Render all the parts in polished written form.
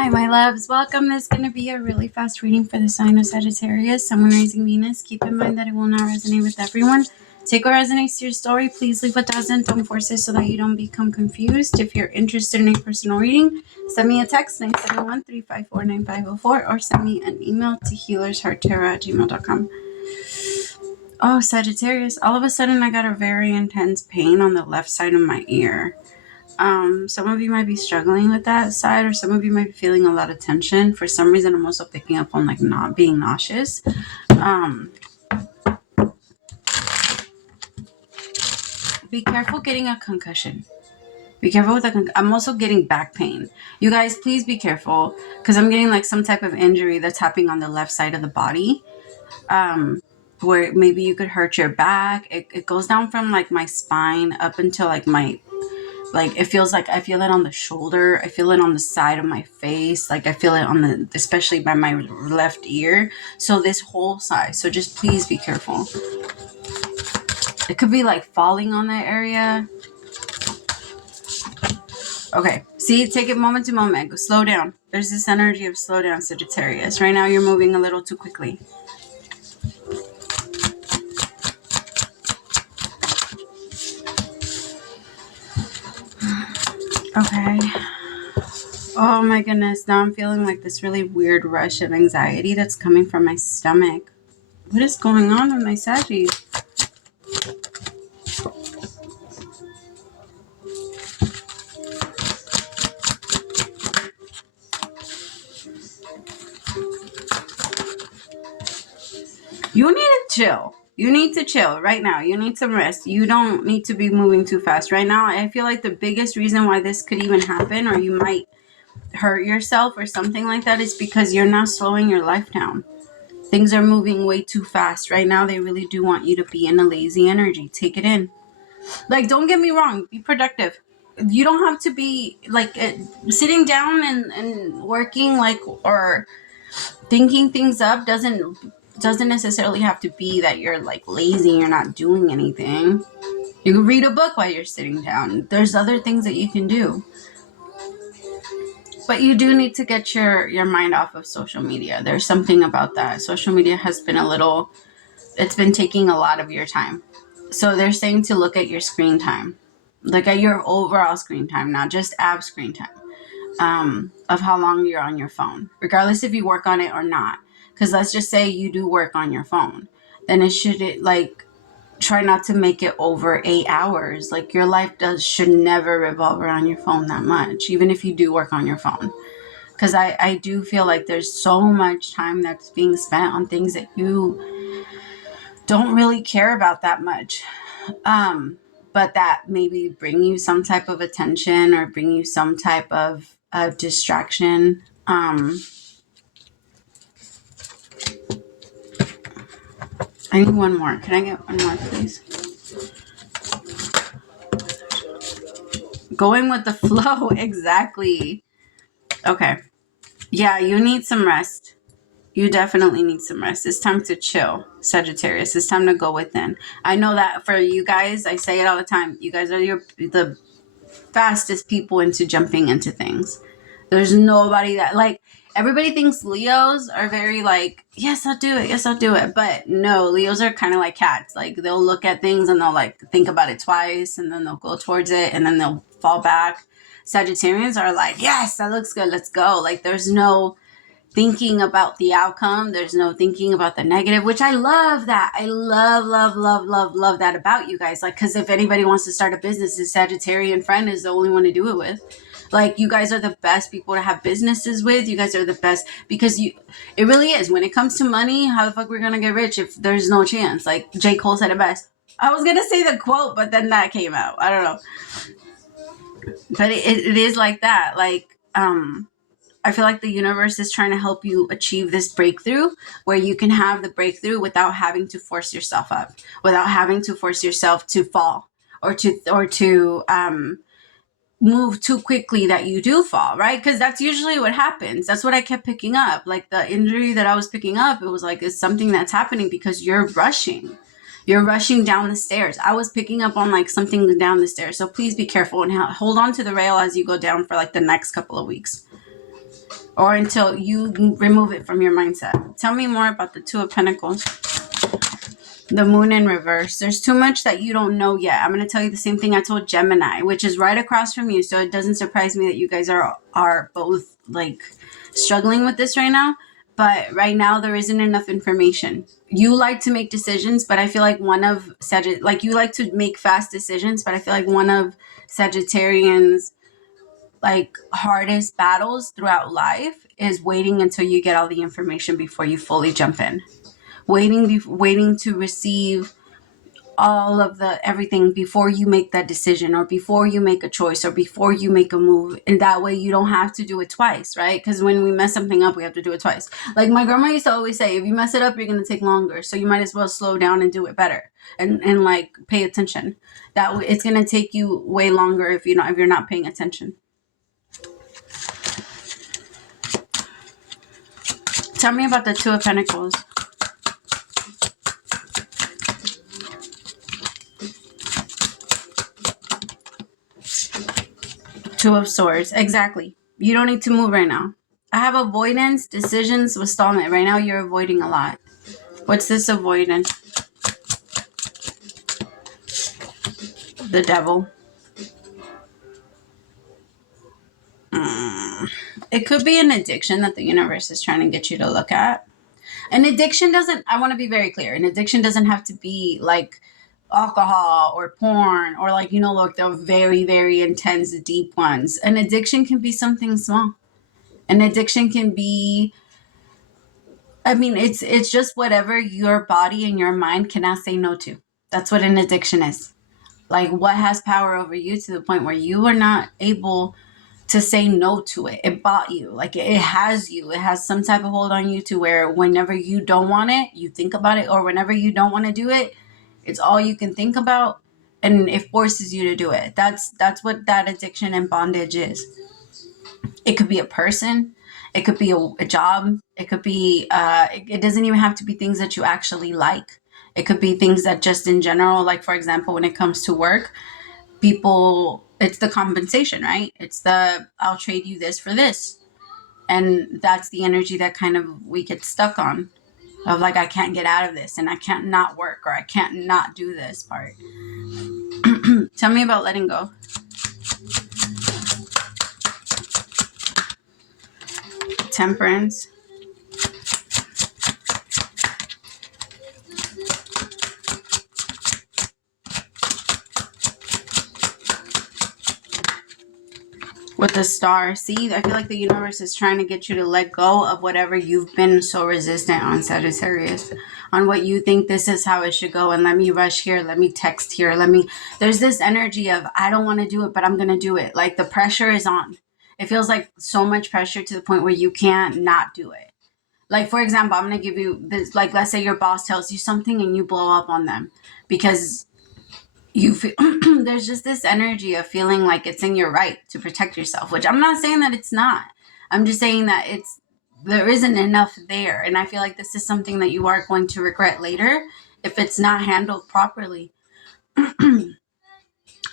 Hi, my loves. Welcome. This is going to be a really fast reading for the sign of Sagittarius, Sun, Moon, Rising, Venus. Keep in mind that it will not resonate with everyone. Take what resonates to your story. Please leave what doesn't. Don't force it so that you don't become confused. If you're interested in a personal reading, send me a text, 971-354-9504, or send me an email to HealersHeartTarot@gmail.com. Oh, Sagittarius. All of a sudden, I got a very intense pain on the left side of my ear. Some of you might be struggling with that side, or some of you might be feeling a lot of tension. For some reason, I'm also picking up on like not being nauseous. Be careful getting a concussion. Be careful with I'm also getting back pain. You guys, please be careful, because I'm getting like some type of injury that's happening on the left side of the body. Where maybe you could hurt your back. It goes down from like my spine up until like it feels like I feel it on the shoulder. I feel it on the side of my face. Like I feel it on especially by my left ear. So this whole side. So just please be careful. It could be like falling on that area. Okay. See, take it moment to moment. Go slow down. There's this energy of slow down, Sagittarius. Right now you're moving a little too quickly. Okay. Oh my goodness. Now I'm feeling like this really weird rush of anxiety that's coming from my stomach. What is going on with my Saggies? You need to chill. You need to chill right now. You need some rest. You don't need to be moving too fast. Right now, I feel like the biggest reason why this could even happen, or you might hurt yourself or something like that, is because you're not slowing your life down. Things are moving way too fast. Right now, they really do want you to be in a lazy energy. Take it in. Like, don't get me wrong. Be productive. You don't have to be, like, sitting down and working, like, or thinking things up doesn't necessarily have to be that you're like lazy, you're not doing anything. You can read a book while you're sitting down. There's other things that you can do. But you do need to get your mind off of social media. There's something about that. Social media has been it's been taking a lot of your time. So they're saying to look at your screen time. Look at your overall screen time, not just app screen time, of how long you're on your phone, regardless if you work on it or not. Because let's just say you do work on your phone, then try not to make it over 8 hours. Like your life should never revolve around your phone that much, even if you do work on your phone. Because I do feel like there's so much time that's being spent on things that you don't really care about that much. But that maybe bring you some type of attention or bring you some type of distraction. I need one more. Can I get one more, please? Going with the flow. Exactly. Okay. Yeah, you need some rest. You definitely need some rest. It's time to chill, Sagittarius. It's time to go within. I know that for you guys, I say it all the time. You guys are the fastest people into jumping into things. There's nobody that, like, everybody thinks Leos are very like, yes, I'll do it. Yes, I'll do it. But no, Leos are kind of like cats. Like they'll look at things and they'll like think about it twice and then they'll go towards it and then they'll fall back. Sagittarians are like, yes, that looks good. Let's go. Like there's no thinking about the outcome. There's no thinking about the negative, which I love that. I love that about you guys. Like, because if anybody wants to start a business, a Sagittarian friend is the only one to do it with. Like, you guys are the best people to have businesses with. You guys are the best because it really is. When it comes to money, how the fuck we're going to get rich if there's no chance? Like J. Cole said it best. I was going to say the quote, but then that came out. I don't know. But it is like that. Like, I feel like the universe is trying to help you achieve this breakthrough where you can have the breakthrough without having to force yourself up, without having to force yourself to fall or to move too quickly that you do fall, right? Because that's usually what happens. That's what I kept picking up. Like the injury that I was picking up, it was like, it's something that's happening because you're rushing. You're rushing down the stairs. I was picking up on like something down the stairs. So please be careful and hold on to the rail as you go down for like the next couple of weeks. or until you remove it from your mindset. Tell me more about the Two of Pentacles. The Moon in reverse. There's too much that you don't know yet. I'm going to tell you the same thing I told Gemini, which is right across from you. So it doesn't surprise me that you guys are both like struggling with this right now. But right now there isn't enough information. You like to make decisions, but I feel like one of you like to make fast decisions, but I feel like one of Sagittarian's like hardest battles throughout life is waiting until you get all the information before you fully jump in. Waiting to receive all of the everything before you make that decision, or before you make a choice, or before you make a move. And that way you don't have to do it twice, right? Because when we mess something up, we have to do it twice. Like my grandma used to always say, if you mess it up, you're going to take longer. So you might as well slow down and do it better, and like pay attention. That way it's going to take you way longer if you're not paying attention. Tell me about the Two of Pentacles. Two of Swords. Exactly. You don't need to move right now. I have avoidance, decisions, installment. Right now you're avoiding a lot. What's this avoidance? The Devil. It could be an addiction that the universe is trying to get you to look at. An addiction doesn't, I want to be very clear, an addiction doesn't have to be like alcohol or porn or like, like the very, very intense, deep ones. An addiction can be something small. An addiction can be, it's just whatever your body and your mind cannot say no to. That's what an addiction is. Like what has power over you to the point where you are not able to say no to it. It bought you. Like it has you. It has some type of hold on you to where whenever you don't want it, you think about it, or whenever you don't want to do it, it's all you can think about, and it forces you to do it. That's what that addiction and bondage is. It could be a person. It could be a job. It could be, it doesn't even have to be things that you actually like. It could be things that just in general, like for example, when it comes to work, people, it's the compensation, right? It's I'll trade you this for this. And that's the energy that kind of we get stuck on, of like, I can't get out of this, and I can't not work, or I can't not do this part. Tell me about letting go. Temperance. With the Star. See, I feel like the universe is trying to get you to let go of whatever you've been so resistant on, Sagittarius. On what you think this is how it should go, and let me rush here, let me text here, there's this energy of, I don't want to do it, but I'm going to do it. Like the pressure is on. It feels like so much pressure to the point where you can't not do it. Like, for example, I'm going to give you this, like, let's say your boss tells you something and you blow up on them because you feel there's just this energy of feeling like it's in your right to protect yourself, which I'm not saying that it's not. I'm just saying that there isn't enough there. And I feel like this is something that you are going to regret later if it's not handled properly. And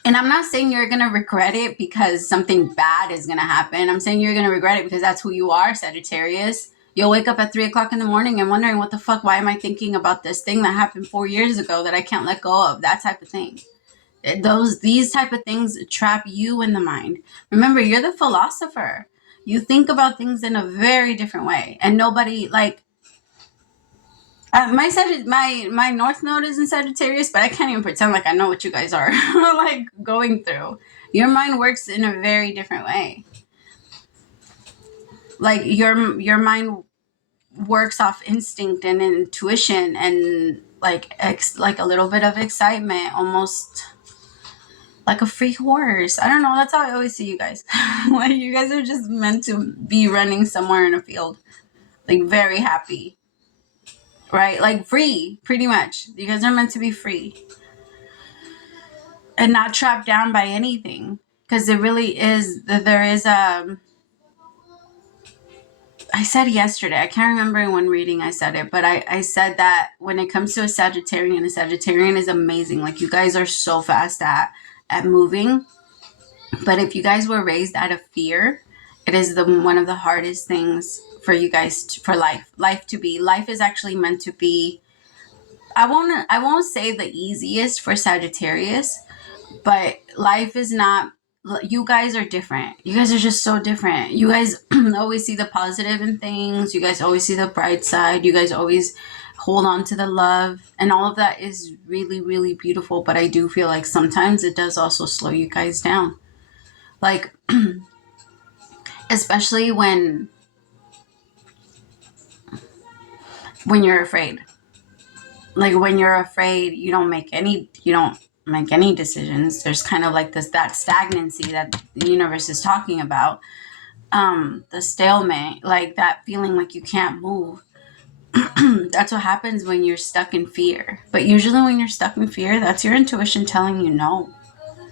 I'm not saying you're going to regret it because something bad is going to happen. I'm saying you're going to regret it because that's who you are, Sagittarius. You'll wake up at 3 o'clock in the morning and wondering, what the fuck, why am I thinking about this thing that happened 4 years ago that I can't let go of? That type of thing. These type of things trap you in the mind. Remember, you're the philosopher. You think about things in a very different way. And nobody, like, my North Node is in Sagittarius, but I can't even pretend like I know what you guys are like going through. Your mind works in a very different way. Like your mind works off instinct and intuition and like a little bit of excitement, almost like a free horse. I don't know. That's how I always see you guys. Like you guys are just meant to be running somewhere in a field, like very happy. Right? Like free, pretty much. You guys are meant to be free. And not trapped down by anything. Because there really is, I said yesterday, I can't remember in one reading I said it, but I said that when it comes to a Sagittarian is amazing. Like you guys are so fast at moving. But if you guys were raised out of fear It is one of the hardest things for you guys for life to be. Life is actually meant to be, I won't say the easiest for Sagittarius, but life is not, you guys are different. You guys are just so different. You guys always see the positive in things. You guys always see the bright side. You guys always hold on to the love, and all of that is really, really beautiful. But I do feel like sometimes it does also slow you guys down. Like, especially when you're afraid. Like when you're afraid, you don't make any decisions. There's kind of like that stagnancy that the universe is talking about. The stalemate, like that feeling like you can't move. That's what happens when you're stuck in fear. But usually when you're stuck in fear, that's your intuition telling you no.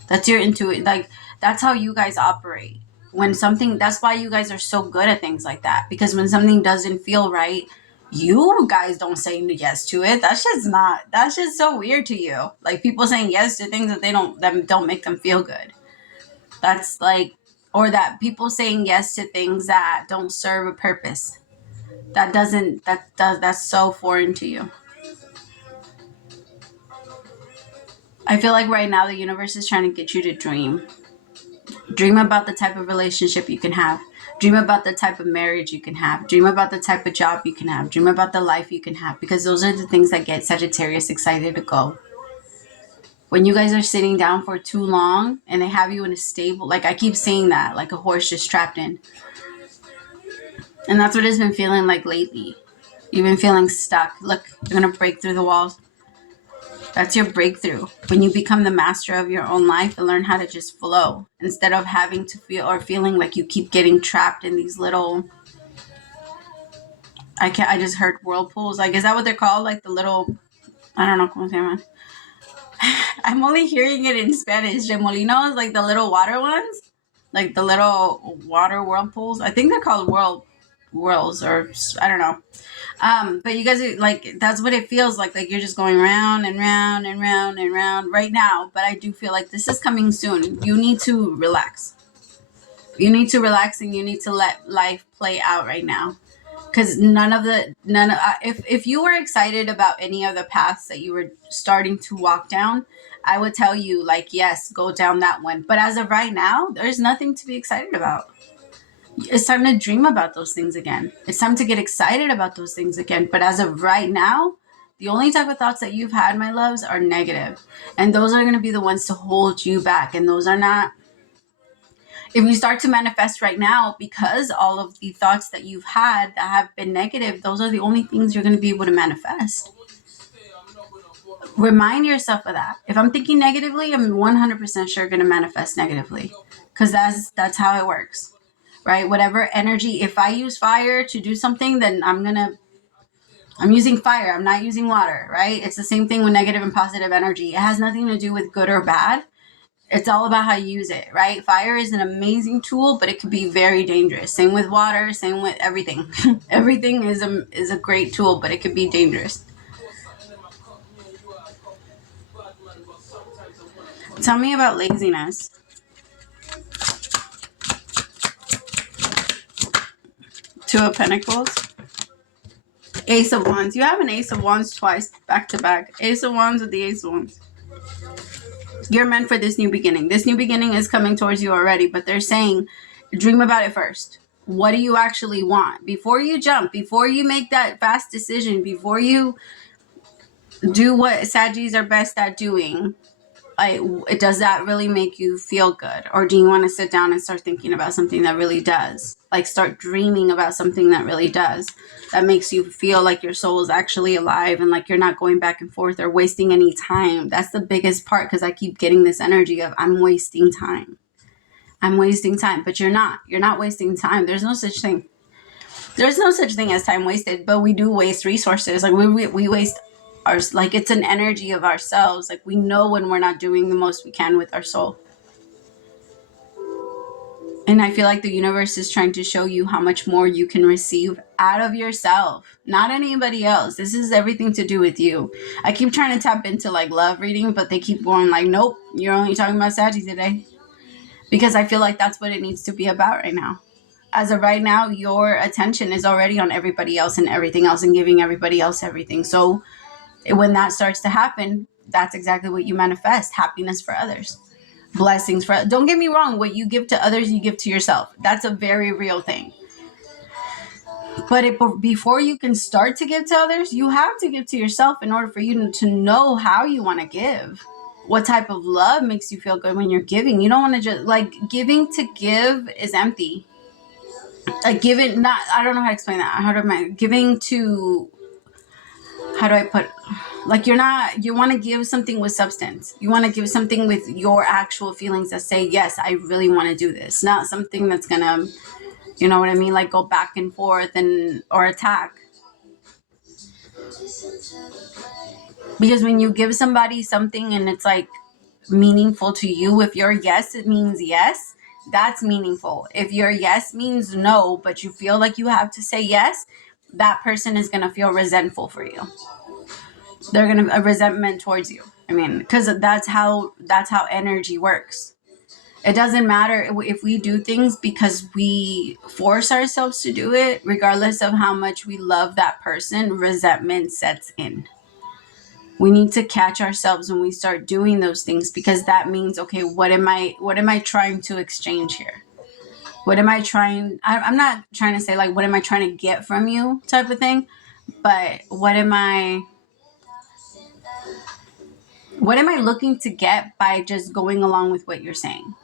That's your intuition. Like, that's how you guys operate. That's why you guys are so good at things like that. Because when something doesn't feel right, you guys don't say yes to it. That's just so weird to you. Like, people saying yes to things that don't make them feel good. That's like, or that people saying yes to things that don't serve a purpose. That's so foreign to you. I feel like right now the universe is trying to get you to dream. Dream about the type of relationship you can have. Dream about the type of marriage you can have. Dream about the type of job you can have. Dream about the life you can have. Because those are the things that get Sagittarius excited to go. When you guys are sitting down for too long and they have you in a stable, like I keep saying that, like a horse just trapped in. And that's what it's been feeling like lately. You've been feeling stuck. Look, you're going to break through the walls. That's your breakthrough. When you become the master of your own life and learn how to just flow instead of having to feeling like you keep getting trapped in these little, I just heard whirlpools. Like, is that what they're called? Like the little, I don't know. ¿Cómo se llama? I'm only hearing it in Spanish. Remolinos, like the little water ones, like the little water whirlpools. I think they're called whirls, or I don't know. But you guys are like, that's what it feels like you're just going round and round and round and round right now. But I do feel like this is coming soon. You need to relax. You need to relax, and you need to let life play out right now. Because if you were excited about any of the paths that you were starting to walk down, I would tell you, like, yes, go down that one. But as of right now, there's nothing to be excited about. It's time to dream about those things again. It's time to get excited about those things again. But as of right now, the only type of thoughts that you've had, my loves, are negative. And those are going to be the ones to hold you back. And those are not... If you start to manifest right now, because all of the thoughts that you've had that have been negative, those are the only things you're going to be able to manifest. Remind yourself of that. If I'm thinking negatively, I'm 100% sure going to manifest negatively. Because that's how it works. Right? Whatever energy, if I use fire to do something, then I'm using fire. I'm not using water, right? It's the same thing with negative and positive energy. It has nothing to do with good or bad. It's all about how you use it, right? Fire is an amazing tool, but it could be very dangerous. Same with water, same with everything. Everything is a great tool, but it could be dangerous. Tell me about laziness. Two of Pentacles. Ace of Wands. You have an Ace of Wands twice, back to back. Ace of Wands with the Ace of Wands. You're meant for this new beginning. This new beginning is coming towards you already, but they're saying, dream about it first. What do you actually want? Before you jump, before you make that fast decision, before you do what Saggies are best at doing, does that really make you feel good? Or do you want to sit down and start thinking about something that really does? Like, start dreaming about something that really does. That makes you feel like your soul is actually alive and like you're not going back and forth or wasting any time. That's the biggest part, because I keep getting this energy of I'm wasting time. I'm wasting time. But you're not. You're not wasting time. There's no such thing. There's no such thing as time wasted, but we do waste resources. Like we waste like it's an energy of ourselves. Like we know when we're not doing the most we can with our soul. And I feel like the universe is trying to show you how much more you can receive out of yourself, not anybody else. This is everything to do with you. I keep trying to tap into like love reading, but they keep going like, nope, you're only talking about Saggy today. Because I feel like that's what it needs to be about right now. as of right now, your attention is already on everybody else and everything else and giving everybody else everything. So when that starts to happen, that's exactly what you manifest: happiness for others, blessings for. Don't get me wrong, what you give to others, you give to yourself. That's a very real thing. But before you can start to give to others, you have to give to yourself in order for you to know how you want to give. What type of love makes you feel good when you're giving? You don't want to just, like, giving to give is empty. Like, giving, not, I don't know how to explain that. Giving to, how do I put, like, you want to give something with substance. You want to give something with your actual feelings that say, yes, I really want to do this. Not something that's going to, you know what I mean? Like, go back and forth or attack. Because when you give somebody something and it's like meaningful to you, if your yes, it means yes, that's meaningful. If your yes means no, but you feel like you have to say yes, that person is going to feel resentful for you. They're going to, a resentment towards you. I mean, because that's how energy works. It doesn't matter if we do things because we force ourselves to do it, regardless of how much we love that person, resentment sets in. We need to catch ourselves when we start doing those things, because that means, okay, what am I trying to exchange here? What am I trying? I'm not trying to say like, what am I trying to get from you type of thing, but what am I looking to get by just going along with what you're saying?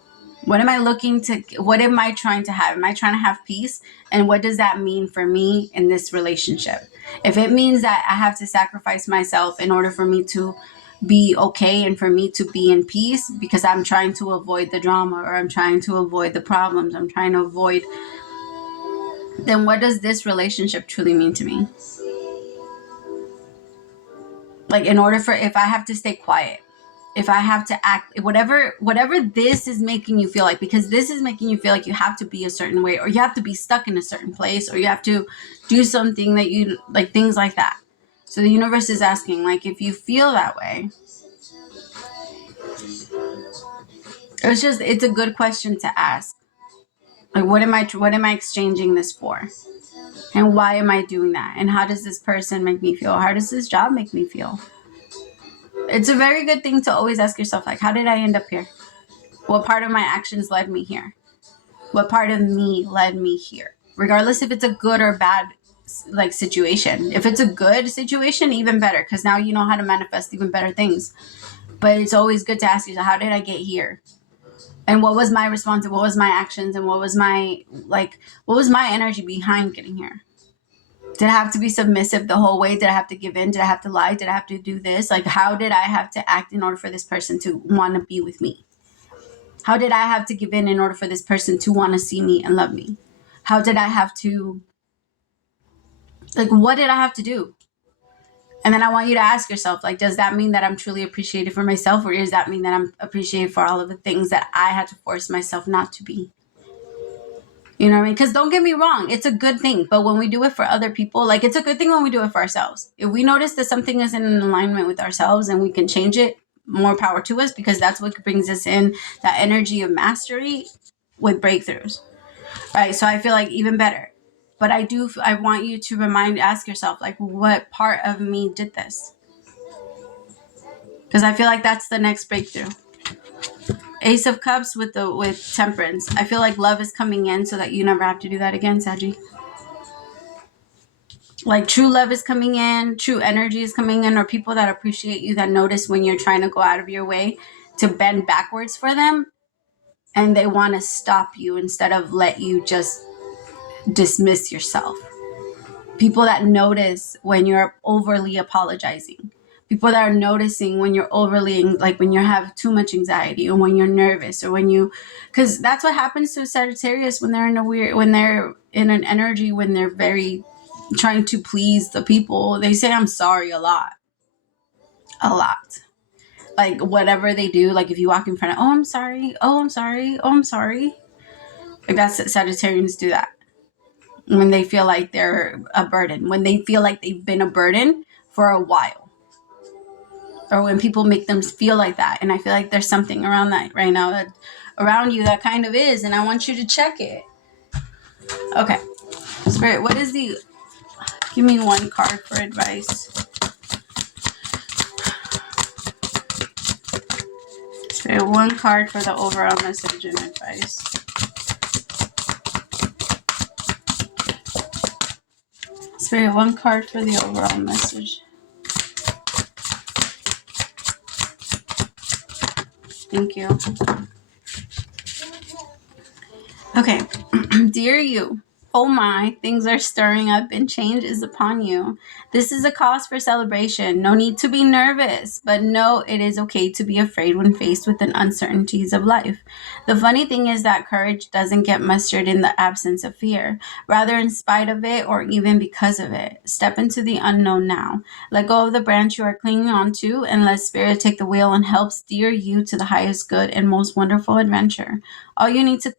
What am I trying to have? Am I trying to have peace? And what does that mean for me in this relationship? If it means that I have to sacrifice myself in order for me to be okay and for me to be in peace, because I'm trying to avoid the drama, or I'm trying to avoid the problems, I'm trying to avoid, then what does this relationship truly mean to me? Like, if I have to stay quiet, if I have to act, whatever this is making you feel like, because this is making you feel like you have to be a certain way, or you have to be stuck in a certain place, or you have to do something that you like, things like that. So the universe is asking, like, if you feel that way, it's a good question to ask. Like, what am I exchanging this for? And why am I doing that? And how does this person make me feel? How does this job make me feel? It's a very good thing to always ask yourself, like, how did I end up here? What part of my actions led me here? What part of me led me here? Regardless if it's a good or bad, like, situation. If it's a good situation, even better, because now you know how to manifest even better things. But it's always good to ask yourself, how did I get here? And what was my response? What was my actions? And what was my energy behind getting here? Did I have to be submissive the whole way? Did I have to give in? Did I have to lie? Did I have to do this? Like, how did I have to act in order for this person to want to be with me? How did I have to give in order for this person to want to see me and love me? How did I have to, like, what did I have to do? And then I want you to ask yourself, like, does that mean that I'm truly appreciated for myself? Or does that mean that I'm appreciated for all of the things that I had to force myself not to be? You know what I mean? Because don't get me wrong, it's a good thing. But when we do it for other people, like, it's a good thing when we do it for ourselves. If we notice that something isn't in alignment with ourselves and we can change it, more power to us, because that's what brings us in that energy of mastery with breakthroughs. Right? So I feel like even better. But I want you to ask yourself, like, what part of me did this? Because I feel like that's the next breakthrough. Ace of Cups with Temperance. I feel like love is coming in so that you never have to do that again, Saji. Like, true love is coming in, true energy is coming in, or people that appreciate you, that notice when you're trying to go out of your way to bend backwards for them, and they want to stop you instead of let you just dismiss yourself. People that notice when you're overly apologizing. People that are noticing when you're overly, like, when you have too much anxiety, or when you're nervous, or because that's what happens to Sagittarius when they're in an energy, when they're very trying to please the people. They say, I'm sorry a lot. Like, whatever they do, like, if you walk in front of, oh, I'm sorry. Oh, I'm sorry. Oh, I'm sorry. Like, that's Sagittarians do that. When they feel like they're a burden, when they feel like they've been a burden for a while, or when people make them feel like that. And I feel like there's something around that right now, that around you, that kind of is, and I want you to check it. Okay. Spirit, what is the... Give me one card for advice. Spirit, one card for the overall message and advice. Spirit, one card for the overall message. Thank you. Okay. Dear you, oh my, things are stirring up and change is upon you. This is a cause for celebration. No need to be nervous, but know it is okay to be afraid when faced with the uncertainties of life. The funny thing is that courage doesn't get mustered in the absence of fear, rather in spite of it or even because of it. Step into the unknown now. Let go of the branch you are clinging onto and let Spirit take the wheel and help steer you to the highest good and most wonderful adventure. All you need to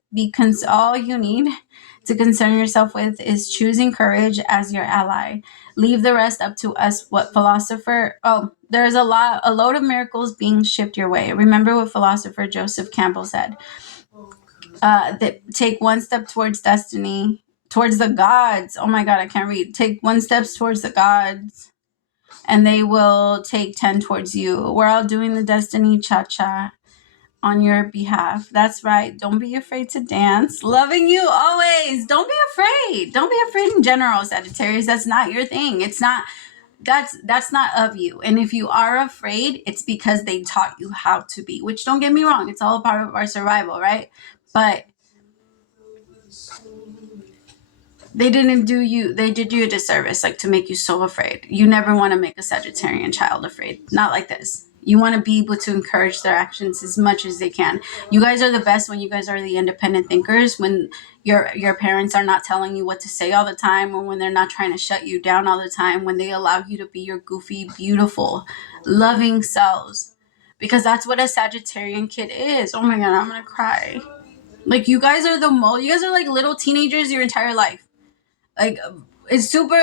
concern yourself with is choosing courage as your ally. Leave the rest up to us. What philosopher? Oh, there's a load of miracles being shipped your way. Remember what philosopher Joseph Campbell said. That take one step towards destiny, towards the gods. Oh my God, I can't read. Take one step towards the gods, and they will take 10 towards you. We're all doing the destiny cha-cha on your behalf. That's right. Don't be afraid to dance. Loving you always. Don't be afraid. Don't be afraid in general, Sagittarius. That's not your thing. It's not, that's not of you. And if you are afraid, it's because they taught you how to be, which don't get me wrong. It's all a part of our survival, right? But they did you a disservice, like to make you so afraid. You never want to make a Sagittarian child afraid. Not like this. You want to be able to encourage their actions as much as they can. You guys are the best when you guys are the independent thinkers, when your parents are not telling you what to say all the time, or when they're not trying to shut you down all the time, when they allow you to be your goofy, beautiful, loving selves. Because that's what a Sagittarian kid is. Oh my God, I'm going to cry. Like, you guys are you guys are like little teenagers your entire life. Like, it's super,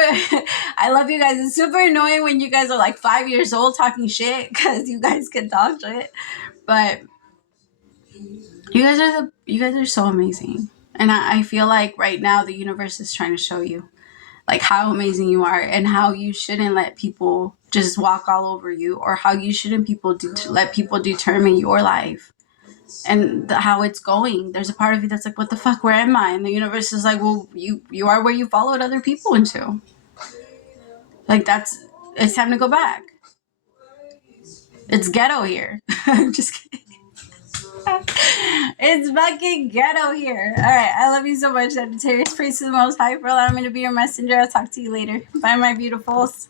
I love you guys. It's super annoying when you guys are like 5 years old talking shit, because you guys can talk shit. But you guys are so amazing. And I feel like right now the universe is trying to show you like how amazing you are, and how you shouldn't let people just walk all over you, or how you shouldn't let people determine your life and how it's going. There's a part of you that's like, what the fuck, where am I? And the universe is like, well, you are where you followed other people into. Like, it's time to go back. It's ghetto here. I'm just kidding. It's fucking ghetto here. All right, I love you so much, Sagittarius. Praise to the Most High for allowing me to be your messenger. I'll talk to you later. Bye, my beautifuls.